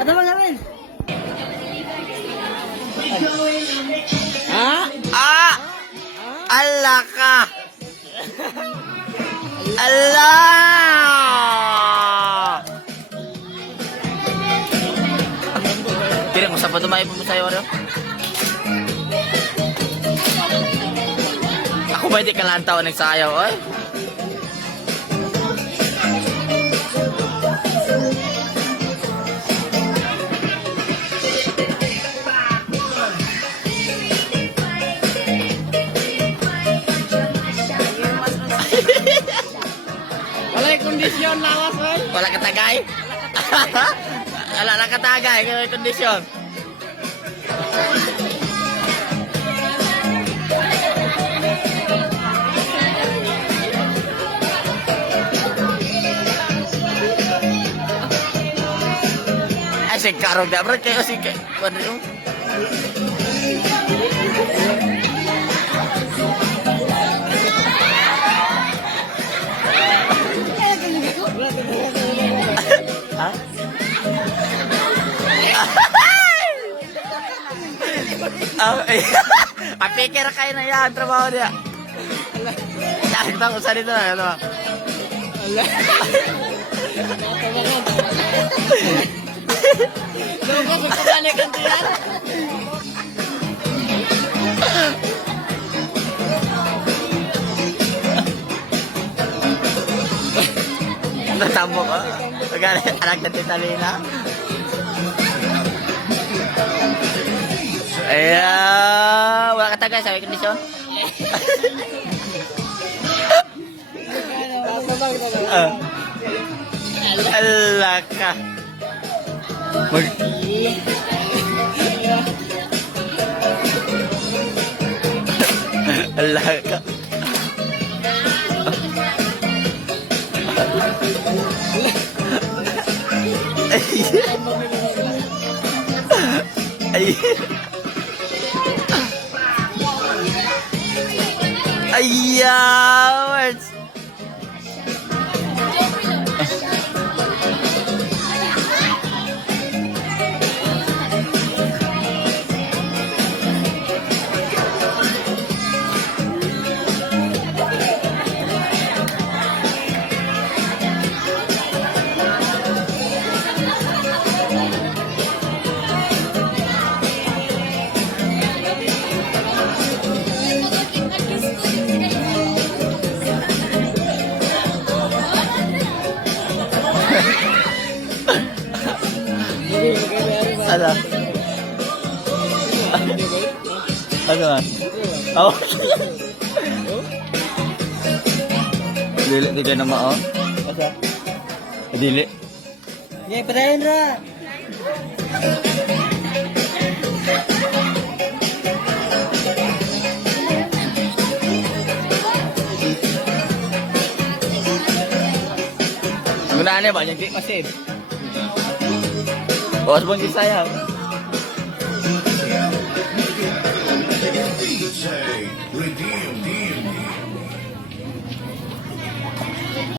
Ano ba namin? Ah! Ala ka! Ala! Kira mo sa patumay po mo sa'yo, ano? Ako ba hindi kalantaw nagsayaw, oy? Wala yung kondisyon, lawas, oy. Wala katagay? Wala na katagay, kaya yung kondisyon. Ay, si Karong Dabra, kayo si Karong. Ha? Papikir kayo na yan, trabaho niya. Kita ko sa dito na, ano? Lugo, magpapalik ang tiyan. Natambo ko. Anak na titalina. Ayan. Wala ka tagay sa kondisyon. Ala ka. Ala ka. Ay. Ayaw. Ano? Ano nga? Oh. Dili, di ka na mao? Asa? Dili. Ngayon, patayin ra. Gunaan ba? Yung di masib. Bawas bang sayang.